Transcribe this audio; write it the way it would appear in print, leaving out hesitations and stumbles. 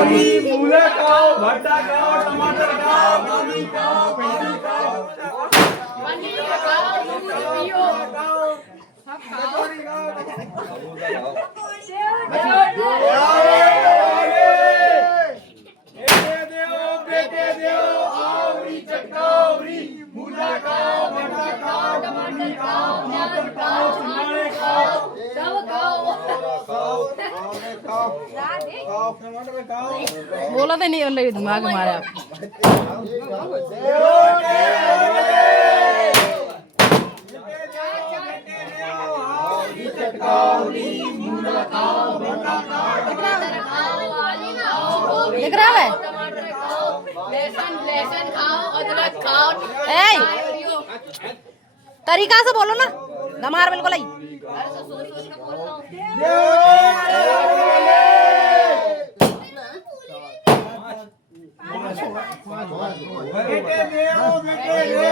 मूला खाओ, भट्टा खाओ, टमाटर खाओ, गोभी खाओ, भिंडी खाओ, पनीर खाओ, दूध पियो, सब खाओ। बेटे देओ आवरी चटकावरी मूला खाओ, भट्टा खाओ, टमाटर खाओ, प्याज खाओ, टमाटर खाओ, सब खाओ। बोला तो नहीं लगे दिमाग मारे आप दिख रहा है लहसुन खाओ, अदरक खाओ। तरीका से बोलो ना दमार बिल्कुल ही बेटे देओ